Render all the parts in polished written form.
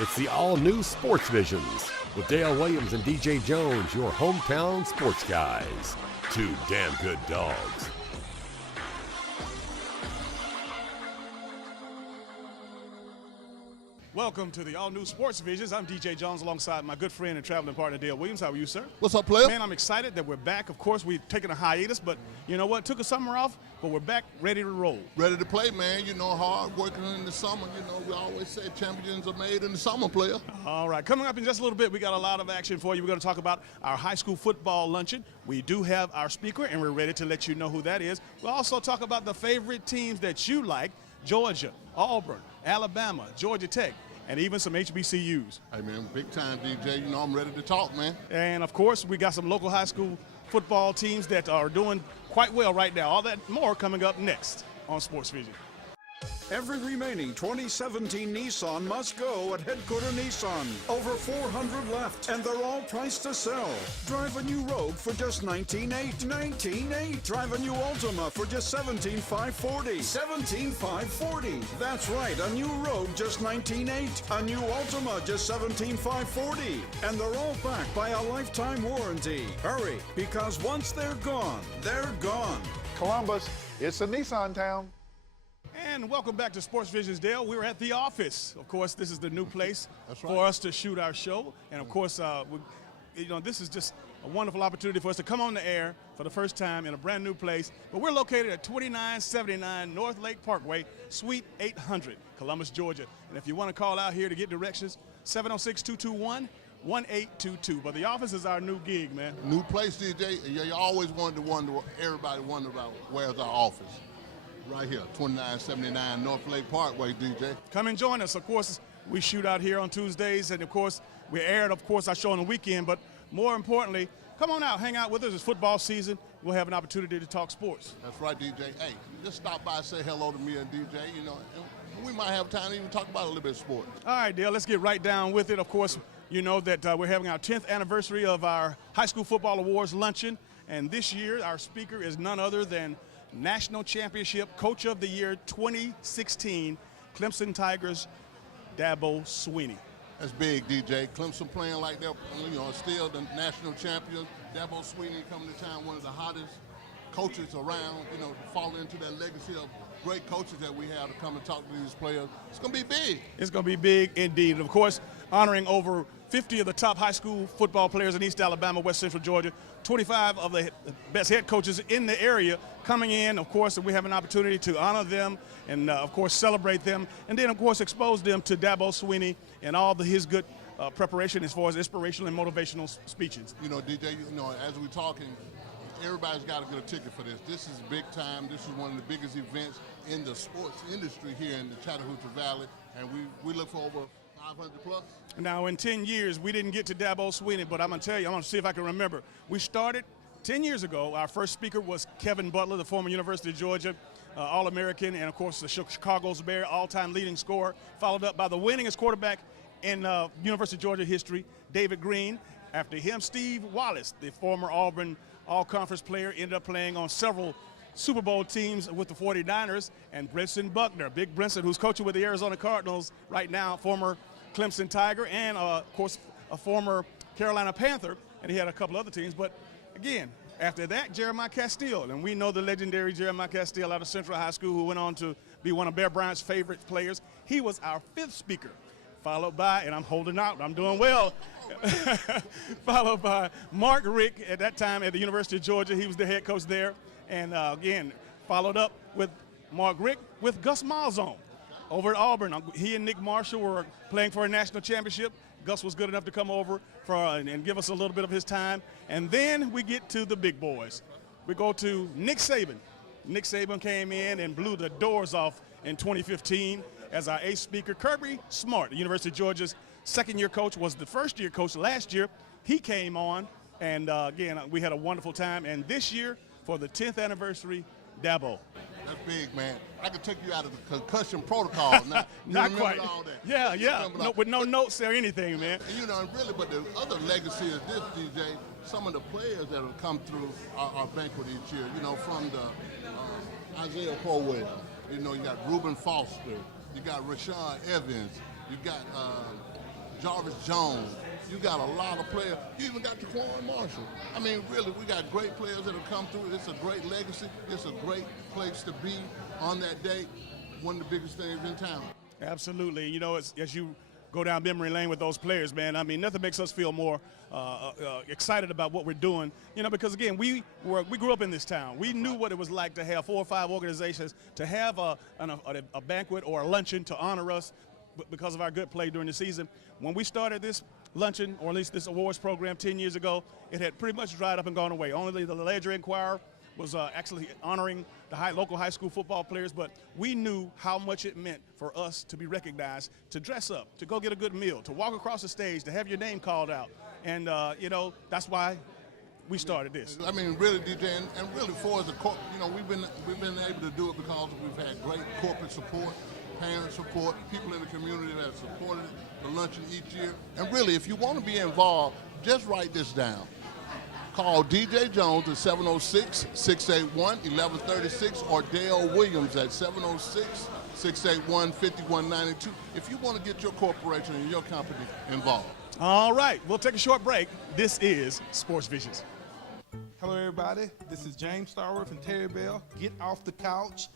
It's the all-new Sports Visions with Dale Williams and DJ Jones, your hometown sports guys. Two damn good dogs. Welcome to the all-new Sports Visions. I'm DJ Jones alongside my good friend and traveling partner Dale Williams. How are you, sir? What's up, player? Man, I'm excited that we're back. Of course, we've taken a hiatus, but you know what? Took a summer off, but we're back ready to roll. Ready to play, man. You know, hard working in the summer. You know, we always say champions are made in the summer, player. All right, coming up in just a little bit, we got a lot of action for you. We're going to talk about our high school football luncheon. We do have our speaker, and we're ready to let you know who that is. We'll also talk about the favorite teams that you like: Georgia, Auburn, Alabama, Georgia Tech, and even some HBCUs. Hey, man, big time, DJ. You know, I'm ready to talk, man. And, of course, we got some local high school football teams that are doing quite well right now. All that more coming up next on Sports Vision. Every remaining 2017 Nissan must go at Headquarter Nissan. Over 400 left, and they're all priced to sell. Drive a new Rogue for just $19,800. $19,800. Drive a new Altima for just $17,540. $17,540. That's right, a new Rogue just $19,800. A new Altima just $17,540. And they're all backed by a lifetime warranty. Hurry, because once they're gone, they're gone. Columbus, it's a Nissan town. And welcome back to Sports Visions, Dale. We're at the office. Of course, this is the new place for us to shoot our show. And, of course, this is just a wonderful opportunity for us to come on the air for the first time in a brand new place. But we're located at 2979 North Lake Parkway, Suite 800, Columbus, Georgia. And if you want to call out here to get directions, 706-221-1822. But the office is our new gig, man. New place, DJ. You always everybody wonder about where's our office. Right here, 2979 North Lake Parkway, DJ. Come and join us. Of course, we shoot out here on Tuesdays, and of course, we aired, of course, our show on the weekend. But more importantly, come on out, hang out with us. It's football season. We'll have an opportunity to talk sports. That's right, DJ. Hey, just stop by and say hello to me and DJ. You know, and we might have time to even talk about a little bit of sports. All right, Dale, let's get right down with it. Of course, you know that we're having our 10th anniversary of our High School Football Awards luncheon. And this year, our speaker is none other than National Championship Coach of the Year 2016, Clemson Tigers, Dabo Swinney. That's big, DJ. Clemson playing like they're, still the national champions. Dabo Swinney coming to town, one of the hottest coaches around, to fall into that legacy of great coaches that we have to come and talk to these players. It's going to be big. It's going to be big indeed. Of course, honoring over 50 of the top high school football players in East Alabama, West Central Georgia, 25 of the best head coaches in the area coming in. Of course, we have an opportunity to honor them and, of course, celebrate them. And then, of course, expose them to Dabo Swinney and all his good preparation as far as inspirational and motivational speeches. DJ, as we're talking, everybody's got to get a ticket for this. This is big time. This is one of the biggest events in the sports industry here in the Chattahoochee Valley. And we look for over 500 plus. Now, in 10 years, we didn't get to Dabo Swinney, but I'm going to tell you, I'm going to see if I can remember. We started 10 years ago. Our first speaker was Kevin Butler, the former University of Georgia All-American, and, of course, the Chicago's Bear all-time leading scorer, followed up by the winningest quarterback in University of Georgia history, David Green. After him, Steve Wallace, the former Auburn all-conference player, ended up playing on several Super Bowl teams with the 49ers, and Brinson Buckner, Big Brinson, who's coaching with the Arizona Cardinals right now, former Clemson Tiger, and, of course, a former Carolina Panther, and he had a couple other teams. But, again, after that, Jeremiah Castile, and we know the legendary Jeremiah Castile out of Central High School, who went on to be one of Bear Bryant's favorite players. He was our fifth speaker, followed by, and I'm holding out, I'm doing well, followed by Mark Richt, at that time at the University of Georgia. He was the head coach there. And, again, followed up with Mark Richt with Gus Malzahn over at Auburn. He and Nick Marshall were playing for a national championship. Gus was good enough to come over and give us a little bit of his time. And then we get to the big boys. We go to Nick Saban. Nick Saban came in and blew the doors off in 2015 as our eighth speaker. Kirby Smart, the University of Georgia's second-year coach, was the first-year coach last year. He came on, and, again, we had a wonderful time. And this year, for the 10th anniversary, Dabo. That's big, man. I could take you out of the concussion protocol. Now, Not quite. All that. Yeah. No, with no notes or anything, man. And, really, but the other legacy is this, DJ. Some of the players that have come through our banquet each year, from the Isaiah Crowell. You got Reuben Foster. You got Rashawn Evans. You got Jarvis Jones. You got a lot of players. You even got Jaquan Marshall. I mean, really, we got great players that have come through. It's a great legacy. It's a great place to be on that day. One of the biggest things in town. Absolutely. You know, as you go down memory lane with those players, man, I mean, nothing makes us feel more excited about what we're doing, you know, because, again, we grew up in this town. We knew what it was like to have 4 or 5 organizations, to have a banquet or a luncheon to honor us because of our good play during the season. When we started this luncheon, or at least this awards program 10 years ago, it had pretty much dried up and gone away. Only the Ledger Enquirer was actually honoring the local high school football players, but we knew how much it meant for us to be recognized, to dress up, to go get a good meal, to walk across the stage, to have your name called out. And, you know, that's why we started this. I mean, really, DJ, and really for us, you know, we've been able to do it because we've had great corporate support, parent support, people in the community that have supported the luncheon each year. And really, if you want to be involved, just write this down. Call DJ Jones at 706-681-1136 or Dale Williams at 706-681-5192 if you want to get your corporation and your company involved. All right, we'll take a short break. This is Sports Visions. Hello, everybody. This is James Starworth and Terry Bell. Get off the couch.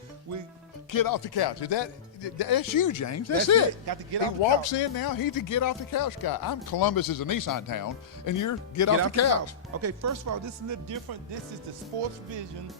Get off the couch. That's you, James. That's it. Got to get off the couch. He walks in now. He's the get off the couch guy. Columbus is a Nissan town, and you're get off the couch. Okay, first of all, this is a little different. This is the Sports Vision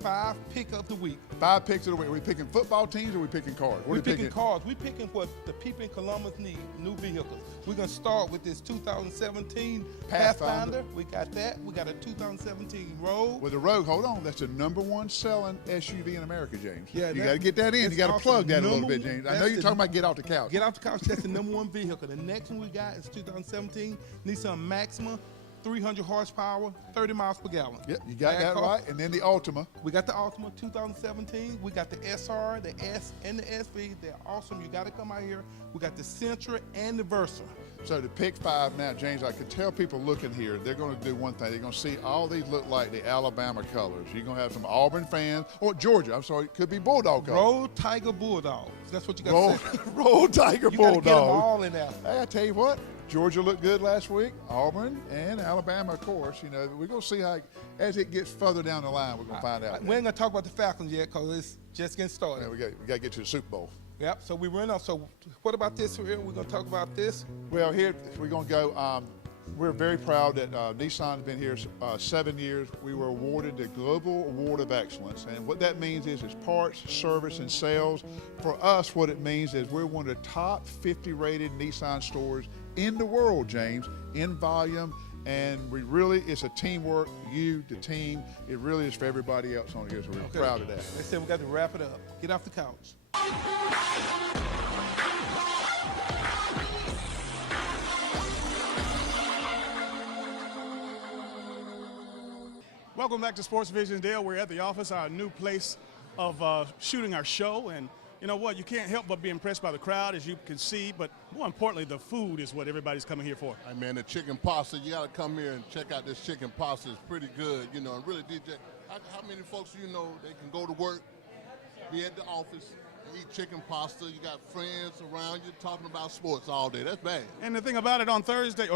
5 pick of the week. 5 picks of the week. Are we picking football teams or are we picking cars? We're picking cars. We're picking what the people in Columbus need, new vehicles. We're going to start with this 2017 Pathfinder. We got that. We got a 2017 Rogue. With the Rogue, hold on, that's the #1 selling SUV in America, James. Yeah, you got to get that in. You got to plug that a little bit, James. I know you're talking about get off the couch. Get off the couch. That's the #1 vehicle. The next one we got is 2017 Nissan Maxima. 300 horsepower, 30 miles per gallon. Yep, you got that right. And then the Altima. We got the Altima 2017. We got the SR, the S, and the SV. They're awesome. You got to come out here. We got the Sentra and the Versa. So the pick 5 now, James, I can tell people looking here, they're going to do one thing. They're going to see all these look like the Alabama colors. You're going to have some Auburn fans, or Georgia, I'm sorry, it could be Bulldog colors. Roll Tiger Bulldogs. That's what you got to say. Roll Tiger Bulldogs. You got to get them all in there. Hey, I tell you what, Georgia looked good last week. Auburn and Alabama, of course. You know, we're going to see how, as it gets further down the line, we're going to find out. We ain't going to talk about the Falcons yet because it's just getting started. Yeah, we got to get to the Super Bowl. Yep, so we run off. So what about this here? We're going to talk about this. Well, here we're going to go. We're very proud that Nissan has been here 7 years. We were awarded the Global Award of Excellence. And what that means is it's parts, service, and sales. For us, what it means is we're one of the top 50 rated Nissan stores in the world, James, in volume. And we really, it's a teamwork, you, the team. It really is for everybody else on here, so we're proud of that. They said we got to wrap it up. Get off the couch. Welcome back to Sports Vision, Dale. We're at the office, our new place of shooting our show. And you know what? You can't help but be impressed by the crowd, as you can see. But more importantly, the food is what everybody's coming here for. Hey, man, the chicken pasta, you got to come here and check out this chicken pasta. It's pretty good, you know. And really, DJ, how many folks you know they can go to work, be at the office, and eat chicken pasta? You got friends around you talking about sports all day. That's bad. And the thing about it on Tuesday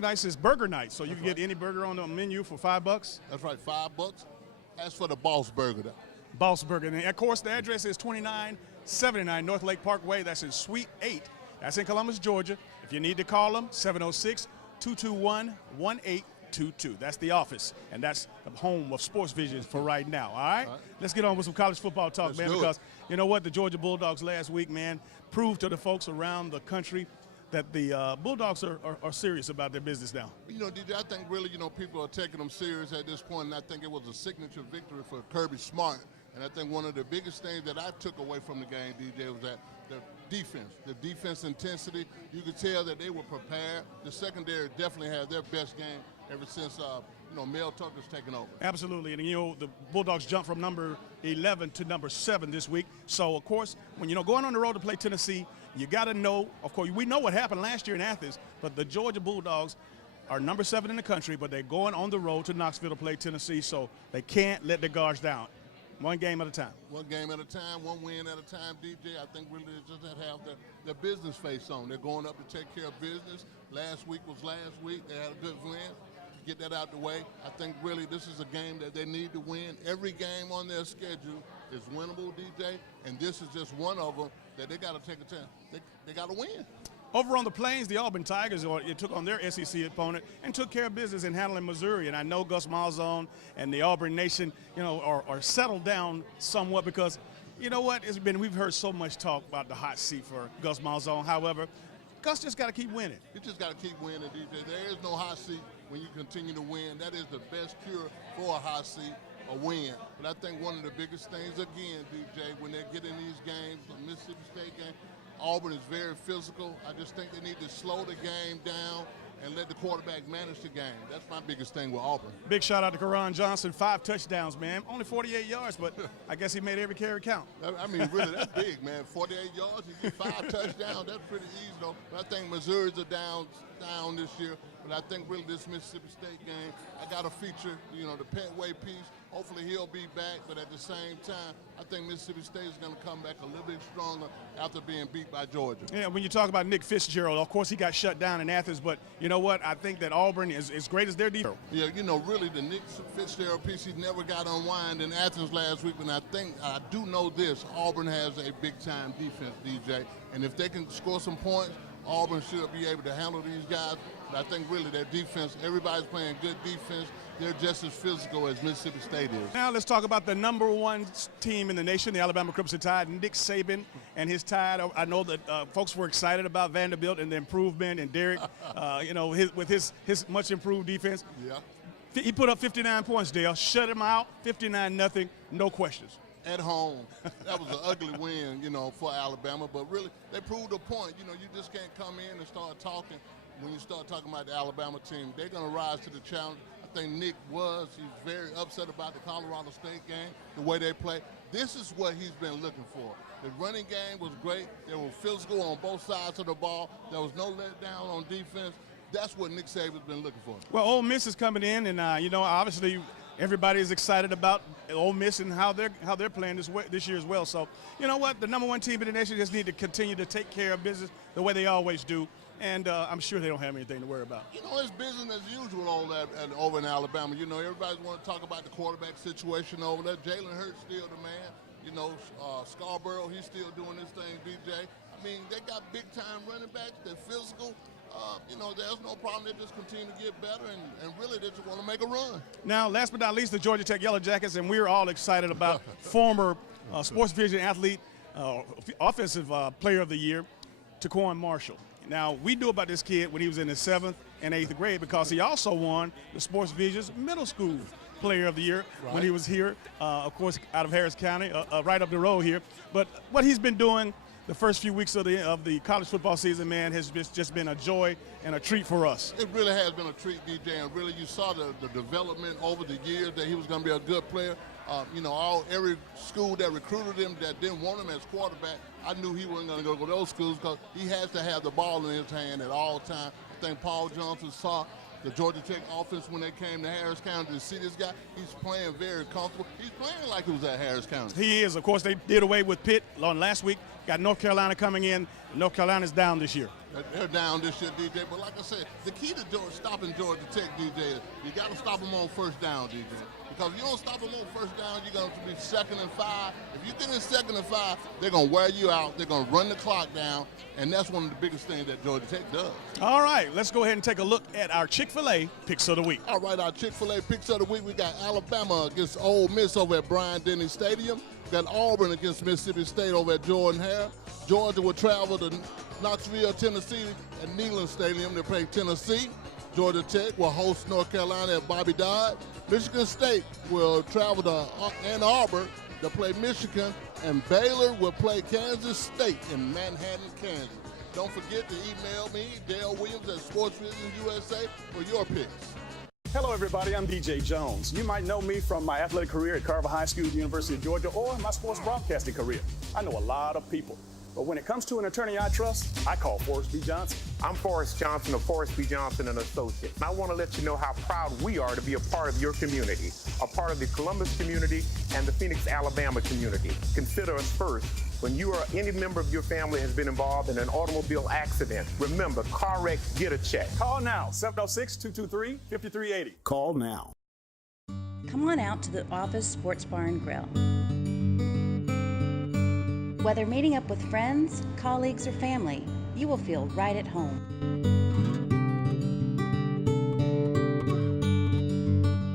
nights is burger night. So you can get any burger on the menu for $5. That's right, $5. As for the Boss Burger, though. Boss Burger. And of course, the address is 2979 North Lake Parkway. That's in Suite 8. That's in Columbus, Georgia. If you need to call them, 706-221-1822. That's the office, and that's the home of Sports Vision for right now, all right? Let's get on with some college football talk, man, because you know what? The Georgia Bulldogs last week, man, proved to the folks around the country that the Bulldogs are serious about their business now. You know, DJ, I think really, you know, people are taking them serious at this point, and I think it was a signature victory for Kirby Smart. And I think one of the biggest things that I took away from the game, DJ, was that the defense intensity. You could tell that they were prepared. The secondary definitely had their best game ever since, you know, Mel Tucker's taken over. Absolutely. And, you know, the Bulldogs jumped from number 11 to number 7 this week. So, of course, when, you know, going on the road to play Tennessee, you got to know, of course, we know what happened last year in Athens, but the Georgia Bulldogs are number 7 in the country, but they're going on the road to Knoxville to play Tennessee, so they can't let their guards down. One game at a time. One game at a time, one win at a time, DJ. I think really they just have their business face on. They're going up to take care of business. Last week was last week. They had a good win. Get that out the way. I think really this is a game that they need to win. Every game on their schedule is winnable, DJ, and this is just one of them that they got to take a chance. They got to win. Over on the Plains, the Auburn Tigers took on their SEC opponent and took care of business in handling Missouri. And I know Gus Malzahn and the Auburn Nation, are settled down somewhat because, you know what, we've heard so much talk about the hot seat for Gus Malzahn. However, Gus just got to keep winning. You just got to keep winning, DJ. There is no hot seat when you continue to win. That is the best cure for a hot seat, a win. But I think one of the biggest things, again, DJ, when they're getting these games, the Mississippi State game, Auburn is very physical. I just think they need to slow the game down and let the quarterback manage the game. That's my biggest thing with Auburn. Big shout out to Karan Johnson, 5 touchdowns, man. Only 48 yards, but I guess he made every carry count. I mean, really, that's big, man. 48 yards, you get 5 touchdowns. That's pretty easy, though. But I think Missouri's are down this year. But I think really this Mississippi State game, I got to feature, the Petway piece. Hopefully he'll be back, but at the same time, I think Mississippi State is going to come back a little bit stronger after being beat by Georgia. Yeah, when you talk about Nick Fitzgerald, of course he got shut down in Athens, but you know what? I think that Auburn is as great as their defense. Yeah, really the Nick Fitzgerald piece, he never got unwind in Athens last week, and I do know this, Auburn has a big-time defense, DJ, and if they can score some points, Auburn should be able to handle these guys. But I think really their defense, everybody's playing good defense. They're just as physical as Mississippi State is. Now let's talk about the #1 team in the nation, the Alabama Crimson Tide. Nick Saban and his Tide. I know that folks were excited about Vanderbilt and the improvement, and Derek, with his much improved defense. Yeah. He put up 59 points, Dale. Shut him out, 59-0, no questions. At home. That was an ugly win, for Alabama. But really, they proved a point. You just can't come in and start talking. When you start talking about the Alabama team, they're going to rise to the challenge. I think Nick he's very upset about the Colorado State game, the way they play. This is what he's been looking for. The running game was great. They were physical on both sides of the ball. There was no letdown on defense. That's what Nick Saban's been looking for. Well, Ole Miss is coming in, and obviously everybody is excited about Ole Miss and how they're playing this year as well. So, you know what? The #1 team in the nation just need to continue to take care of business the way they always do. And I'm sure they don't have anything to worry about. It's business as usual over in Alabama. Everybody's want to talk about the quarterback situation over there. Jalen Hurts still the man. Scarborough, he's still doing this thing, DJ. I mean, they got big-time running backs. They're physical. There's no problem. They just continue to get better, and really they just want to make a run. Now, last but not least, the Georgia Tech Yellow Jackets, and we're all excited about former Sports Vision athlete, offensive player of the year, Taquan Marshall. Now, we knew about this kid when he was in the 7th and 8th grade because he also won the Sports Vision's middle school player of the year when he was here, of course, out of Harris County, right up the road here. But what he's been doing the first few weeks of the college football season, man, has just been a joy and a treat for us. It really has been a treat, DJ, and really you saw the development over the years that he was going to be a good player. Every school that recruited him that didn't want him as quarterback, I knew he wasn't going to go to those schools because he has to have the ball in his hand at all times. I think Paul Johnson saw the Georgia Tech offense when they came to Harris County to see this guy. He's playing very comfortable. He's playing like he was at Harris County. He is. Of course, they did away with Pitt last week. Got North Carolina coming in. North Carolina's down this year. They're down this year, DJ. But like I said, the key to stopping Georgia Tech, DJ, is you got to stop them on first down, DJ. Because if you don't stop them on first down, you're going to be 2nd and 5. If you get in 2nd and 5, they're going to wear you out. They're going to run the clock down. And that's one of the biggest things that Georgia Tech does. All right, let's go ahead and take a look at our Chick-fil-A Picks of the Week. All right, our Chick-fil-A Picks of the Week, we got Alabama against Ole Miss over at Bryant-Denny Stadium. We got Auburn against Mississippi State over at Jordan-Hare. Georgia will travel to Knoxville, Tennessee at Neyland Stadium to play Tennessee. Georgia Tech will host North Carolina at Bobby Dodd. Michigan State will travel to Ann Arbor to play Michigan, and Baylor will play Kansas State in Manhattan, Kansas. Don't forget to email me, Dale Williams at Sports Vision USA, for your picks. Hello, everybody. I'm DJ Jones. You might know me from my athletic career at Carver High School, University of Georgia, or my sports broadcasting career. I know a lot of people But when it comes to an attorney I trust, I call Forrest B. Johnson. I'm Forrest Johnson of Forrest B. Johnson and Associates. And I want to let you know how proud we are to be a part of your community, a part of the Columbus community and the Phoenix, Alabama community. Consider us first. When you or any member of your family has been involved in an automobile accident, remember, car wreck, get a check. Call now, 706-223-5380. Call now. Come on out to the Office Sports Bar and Grill. Whether meeting up with friends, colleagues, or family, you will feel right at home.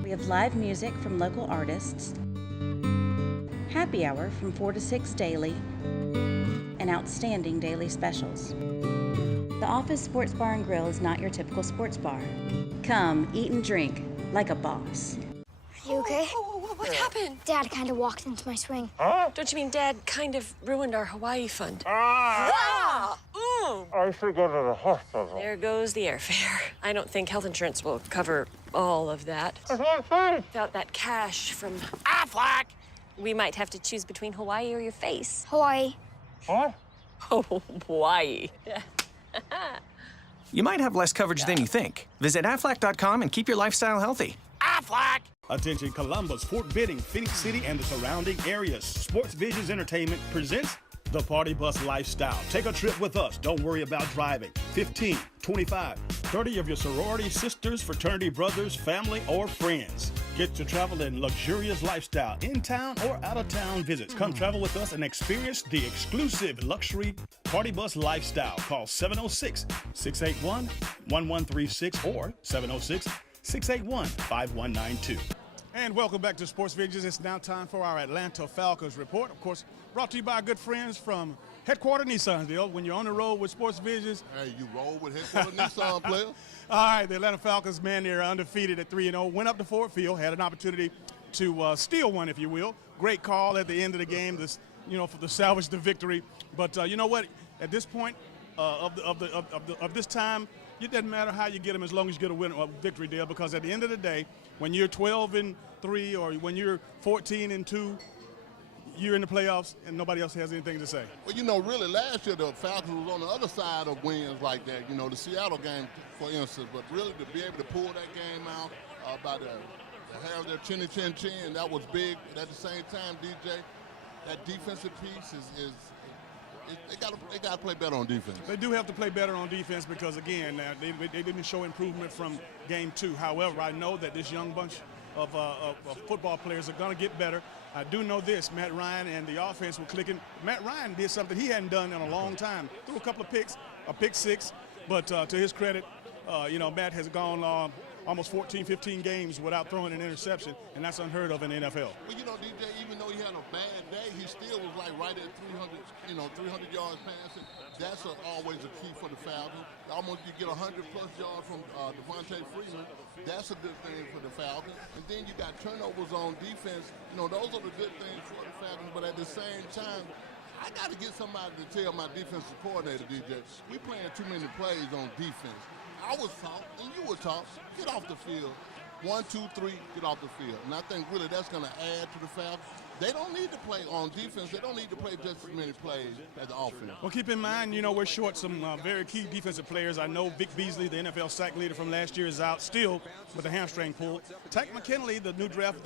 We have live music from local artists, happy hour from 4 to 6 daily, and outstanding daily specials. The Office Sports Bar and Grill is not your typical sports bar. Come, eat and drink like a boss. You okay? What happened? Dad kind of walked into my swing. Don't you mean Dad kind of ruined our Hawaii fund? I should go to the hospital. There goes the airfare. I don't think health insurance will cover all of that. Without that cash from Aflac, we might have to choose between Hawaii or your face. Hawaii. What? Oh, Hawaii. You might have less coverage than you think. Visit Aflac.com and keep your lifestyle healthy. Aflac! Attention Columbus, Fort Benning, Phoenix City, and the surrounding areas. Sports Visions Entertainment presents the Party Bus Lifestyle. Take a trip with us. Don't worry about driving. 15, 25, 30 of your sorority sisters, fraternity brothers, family, or friends. Get to travel in luxurious lifestyle, in town or out of town visits. Come travel with us and experience the exclusive luxury Party Bus Lifestyle. Call 706-681-1136 or 706-681-5192. And welcome back to Sports Visions. It's now time for our Atlanta Falcons report. Of course, brought to you by our good friends from Headquarter Nissan, Dale. When you're on the road with Sports Visions. Hey, you roll with Headquarter Nissan, player. All right, the Atlanta Falcons, man, they're undefeated at 3-0. Went up to Ford Field, had an opportunity to steal one, if you will. Great call at the end of the game, to salvage the victory. But you know what? At this point of this time, it doesn't matter how you get them as long as you get a victory, Dale, because at the end of the day, when you're 12-3 or when you're 14-2, you're in the playoffs and nobody else has anything to say. Well, really last year the Falcons was on the other side of wins like that, the Seattle game, for instance. But really to be able to pull that game out to have their chin, that was big. But at the same time, DJ, that defensive piece is they got to play better on defense. They do have to play better on defense because, again, they didn't show improvement from game 2. However, I know that this young bunch of football players are going to get better. I do know this, Matt Ryan and the offense were clicking. Matt Ryan did something he hadn't done in a long time. Threw a couple of picks, a pick 6, but to his credit, Matt has gone almost 14, 15 games without throwing an interception, and that's unheard of in the NFL. Well, DJ, even though he had a bad day, he still was right at 300 yards passing. That's always a key for the Falcons. Almost you get 100-plus yards from Devontae Freeman. That's a good thing for the Falcons. And then you got turnovers on defense. Those are the good things for the Falcons. But at the same time, I got to get somebody to tell my defensive coordinator, DJ, we playing too many plays on defense. I was taught, and you were taught, get off the field. 1, 2, 3, get off the field. And I think really that's going to add to the Falcons. They don't need to play on defense. They don't need to play just as many plays as the offense. Well, keep in mind, we're short some very key defensive players. I know Vic Beasley, the NFL sack leader from last year, is out still with a hamstring pull. Takk McKinley, the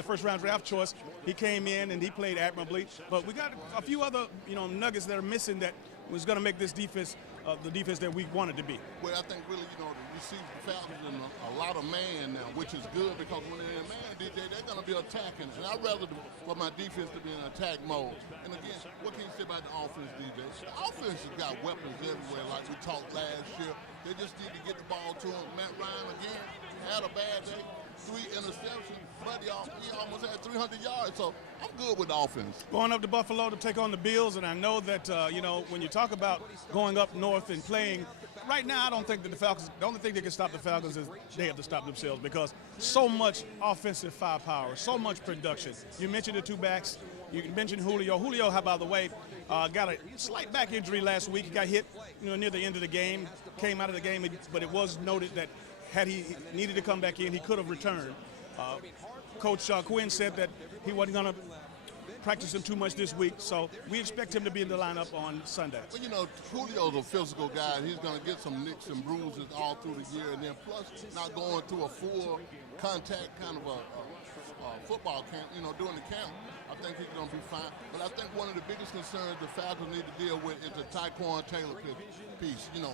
first-round draft choice, he came in and he played admirably. But we got a few other, nuggets that are missing that was going to make this defense the defense that we wanted to be. Well, I think really, you see the Falcons in a lot of man now, which is good because when they're in man, DJ, they're going to be attacking. And I'd rather for my defense to be in attack mode. And again, what can you say about the offense, DJ? The offense has got weapons everywhere, like we talked last year. They just need to get the ball to him. Matt Ryan, again, had a bad day. 3 interceptions, but he almost had 300 yards, so I'm good with the offense. Going up to Buffalo to take on the Bills, and I know that, when you talk about going up north and playing, right now I don't think that the Falcons, the only thing that can stop the Falcons is they have to stop themselves because so much offensive firepower, so much production. You mentioned the 2 backs. You mentioned Julio. Julio, by the way, got a slight back injury last week. He got hit, near the end of the game, came out of the game, but it was noted that had he needed to come back in, he could have returned. Coach Quinn said that he wasn't going to practiced him too much this week, so we expect him to be in the lineup on Sunday. Well, you know, Julio's a physical guy. He's going to get some nicks and bruises all through the year, and then plus not going through a full contact kind of a football camp, you know, during the camp. I think he's going to be fine. But I think one of the biggest concerns the Falcons need to deal with is the Tyquan Taylor piece. You know,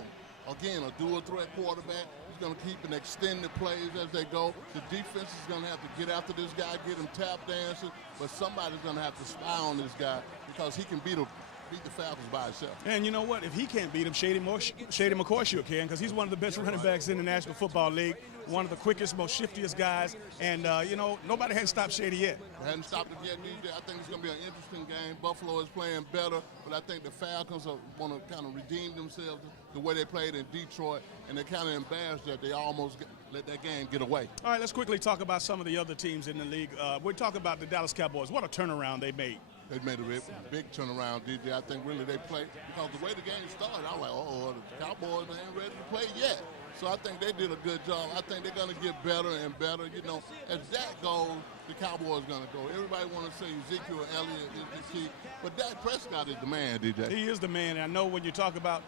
again, a dual threat quarterback. He's going to keep and extend the plays as they go. The defense is going to have to get after this guy, get him tap dancing, but somebody's going to have to spy on this guy because he can beat the Falcons by himself. And you know what? If he can't beat him, Shady McCoy can, because he's one of the best running backs in the National Football League, one of the quickest, most shiftiest guys, and, you know, nobody has stopped Shady yet. They hadn't stopped it yet, DJ. I think it's going to be an interesting game. Buffalo is playing better, but I think the Falcons want to kind of redeem themselves the way they played in Detroit, and they're kind of embarrassed that they almost let that game get away. All right, let's quickly talk about some of the other teams in the league. We're talking about the Dallas Cowboys. What a turnaround they made. They made a big turnaround, DJ. I think really they played, because the way the game started, I was like, oh, the Cowboys ain't ready to play yet. So I think they did a good job. I think they're going to get better and better. You know, as that goes, the Cowboys going to go. Everybody want to say Ezekiel Elliott is the key, but Dak Prescott is the man, DJ. He is the man. And I know when you talk about,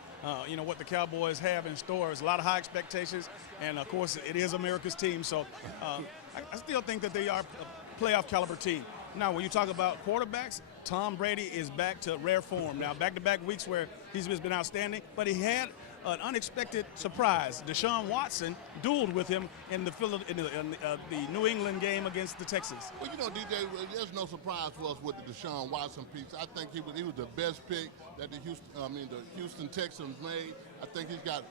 you know, what the Cowboys have in store, there's a lot of high expectations, and of course it is America's team. So I still think that they are a playoff caliber team. Now, when you talk about quarterbacks, Tom Brady is back to rare form. Now, back-to-back weeks where he's been outstanding, but he had an unexpected surprise. Deshaun Watson dueled with him in the New England game against the Texans. Well, you know, DJ, there's no surprise for us with the Deshaun Watson piece. I think he was the best pick that the Houston Texans made. I think he's got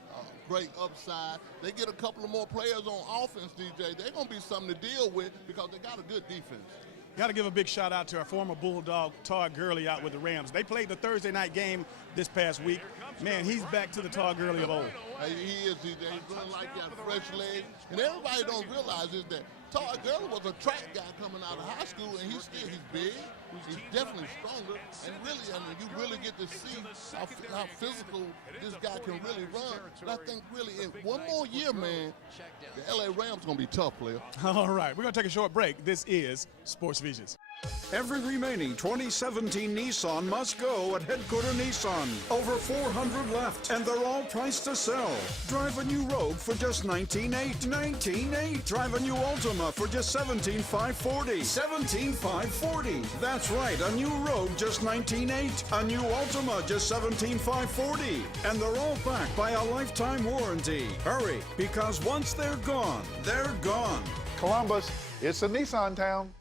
great upside. They get a couple of more players on offense, DJ. They're going to be something to deal with because they got a good defense. Got to give a big shout out to our former Bulldog, Todd Gurley, out with the Rams. They played the Thursday night game this past week. Man, he's back to the Todd Gurley of old. Hey, he is, DJ. He's running like he got fresh legs. And everybody don't realize is that Todd Gurley was a track guy coming out of high school, and he's big. He's definitely stronger. And really, I mean, you really get to see how physical this guy can really run. And I think really in one more year, man, the LA Rams going to be tough, player. All right, we're going to take a short break. This is Sports Visions. Every remaining 2017 Nissan must go at Headquarter Nissan. Over 400 left, and they're all priced to sell. Drive a new Rogue for just $19,800. $19,800. Drive a new Altima for just $17,540. $17,540. That's right, a new Rogue just $19,800. A new Altima just $17,540. And they're all backed by a lifetime warranty. Hurry, because once they're gone, they're gone. Columbus, it's a Nissan town.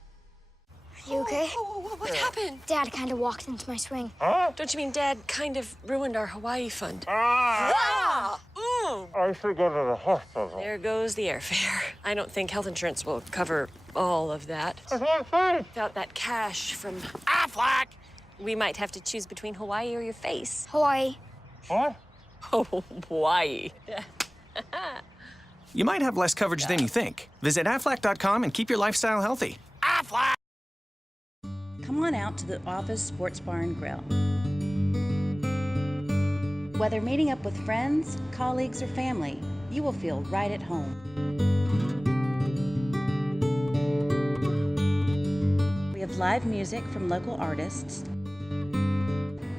Are you okay? What happened? Dad kind of walked into my swing. Huh? Don't you mean Dad kind of ruined our Hawaii fund? I should go to the hospital. There goes the airfare. I don't think health insurance will cover all of that. Without that cash from Aflac, we might have to choose between Hawaii or your face. Hawaii. What? Oh, Hawaii. You might have less coverage than you think. Visit Aflac.com and keep your lifestyle healthy. Aflac! Come on out to the Office Sports Bar and Grill. Whether meeting up with friends, colleagues, or family, you will feel right at home. We have live music from local artists,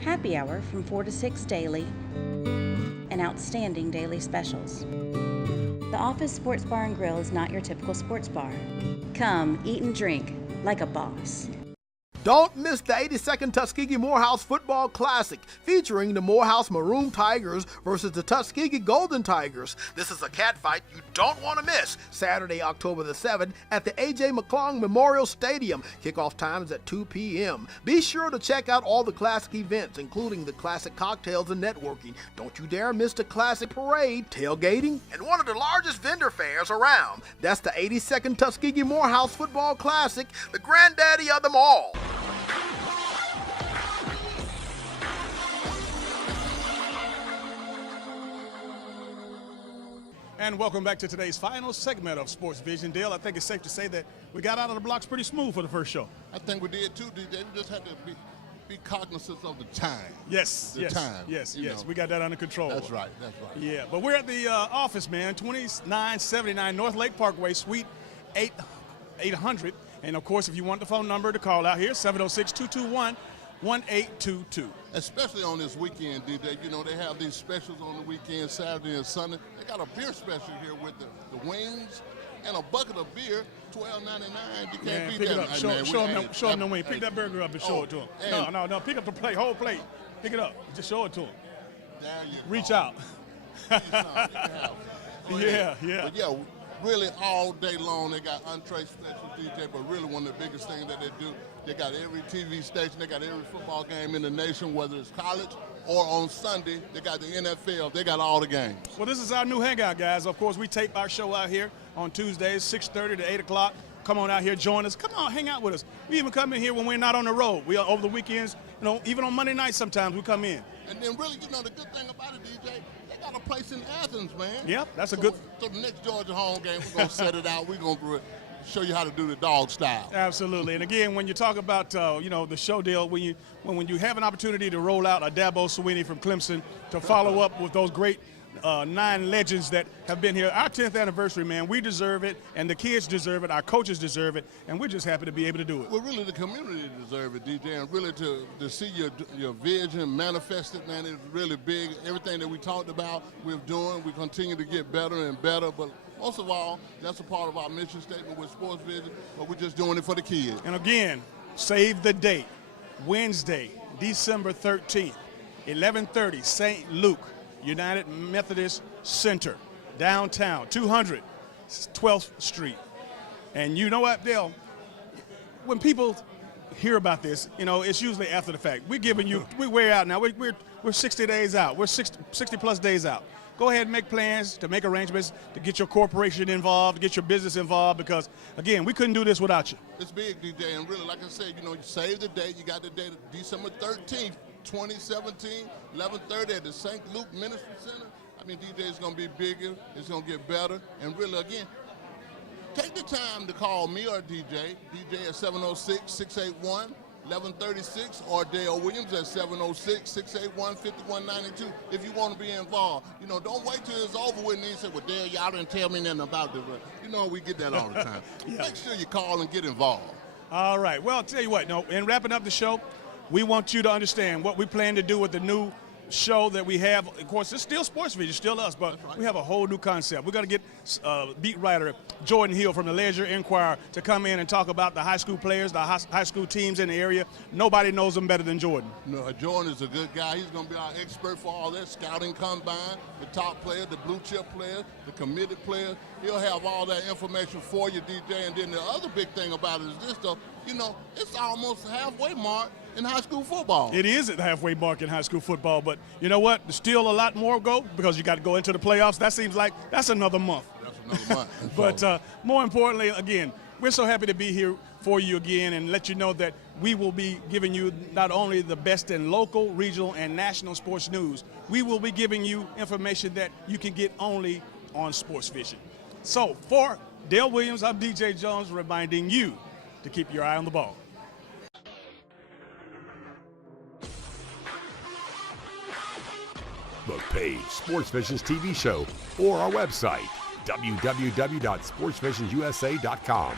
happy hour from 4 to 6 daily, and outstanding daily specials. The Office Sports Bar and Grill is not your typical sports bar. Come, eat and drink like a boss. Don't miss the 82nd Tuskegee Morehouse Football Classic, featuring the Morehouse Maroon Tigers versus the Tuskegee Golden Tigers. This is a catfight you don't want to miss. Saturday, October the 7th at the A.J. McClung Memorial Stadium. Kickoff time is at 2 p.m. Be sure to check out all the Classic events, including the Classic cocktails and networking. Don't you dare miss the Classic parade, tailgating, and one of the largest vendor fairs around. That's the 82nd Tuskegee Morehouse Football Classic, the granddaddy of them all. And welcome back to today's final segment of Sports Vision. Dale, I think it's safe to say that we got out of the blocks pretty smooth for the first show. I think we did too, DJ. We just had to be cognizant of the time. Yes, the time. Yes. We got that under control. That's right. Yeah, but we're at the office, man, 2979 North Lake Parkway, Suite 800. And, of course, if you want the phone number to call out here, 706-221-1822. Especially on this weekend, DJ. You know, they have these specials on the weekend, Saturday and Sunday. They got a beer special here with the wings and a bucket of beer, $12.99. You can't beat that. Show them the wing. Pick that burger up and show it to them. No. Pick up the plate, whole plate. Pick it up. Just show it to them. Reach out. Yeah. But yeah, really all day long they got entree special, DJ, but really one of the biggest things that they do, they got every TV station, they got every football game in the nation, whether it's college or on Sunday, they got the NFL, they got all the games. Well, this is our new hangout, guys. Of course, we tape our show out here on Tuesdays, 6:30 to 8 o'clock. Come on out here, join us. Come on, hang out with us. We even come in here when we're not on the road. We are over the weekends, you know, even on Monday nights sometimes we come in. And then really, you know, the good thing about it, DJ, they got a place in Athens, man. Yep, that's a good. So the next Georgia home game, we're going to set it out. We're going to show you how to do the dog style. Absolutely. And again, when you talk about, the show deal, when you have an opportunity to roll out a Dabo Swinney from Clemson to follow up with those great 9 legends that have been here. Our 10th anniversary, man, we deserve it, and the kids deserve it, our coaches deserve it, and we're just happy to be able to do it. Well, really, the community deserve it, DJ, and really to see your vision manifested, man, is really big. Everything that we talked about, we're doing. We continue to get better and better, but most of all, that's a part of our mission statement with Sports Vision, but we're just doing it for the kids. And again, save the date, Wednesday, December 13th, 11:30, St. Luke United Methodist Center, downtown, 200 12th Street. And you know what, Dale? When people hear about this, you know, it's usually after the fact. We're giving you, we're out now. We're 60 days out. We're 60 plus days out. Go ahead and make plans to make arrangements to get your corporation involved, to get your business involved, because, again, we couldn't do this without you. It's big, DJ, and really, like I said, you know, you save the date. You got the date of December 13th, 2017, 11:30 at the St. Luke Ministry Center. I mean, DJ, it's going to be bigger. It's going to get better. And really, again, take the time to call me or DJ at 706-681-1136, or Dale Williams at 706-681-5192 if you want to be involved. You know, don't wait till it's over with and then say, well, Dale, y'all didn't tell me nothing about this. You know, we get that all the time. Make sure you call and get involved. All right. Well, I'll tell you what, in wrapping up the show, we want you to understand what we plan to do with the new show that we have. Of course, it's still Sports Vision, still us, but we have a whole new concept. We're going to get beat writer Jordan Hill from the Leisure Inquirer to come in and talk about the high school players, the high school teams in the area. Nobody knows them better than Jordan. No, Jordan is a good guy. He's going to be our expert for all that scouting combine, the top players, the blue chip players, the committed players. He'll have all that information for you, DJ. And then the other big thing about it is this stuff, you know, it's almost the halfway mark in high school football. It is at the halfway mark in high school football, but you know what? There's still a lot more to go because you got to go into the playoffs. That seems like that's another month. That's another month. But more importantly, again, we're so happy to be here for you again and let you know that we will be giving you not only the best in local, regional, and national sports news, we will be giving you information that you can get only on Sports Vision. So for Dale Williams, I'm DJ Jones, reminding you to keep your eye on the ball. The page Sports Vision's TV show or our website, www.sportsvisionusa.com.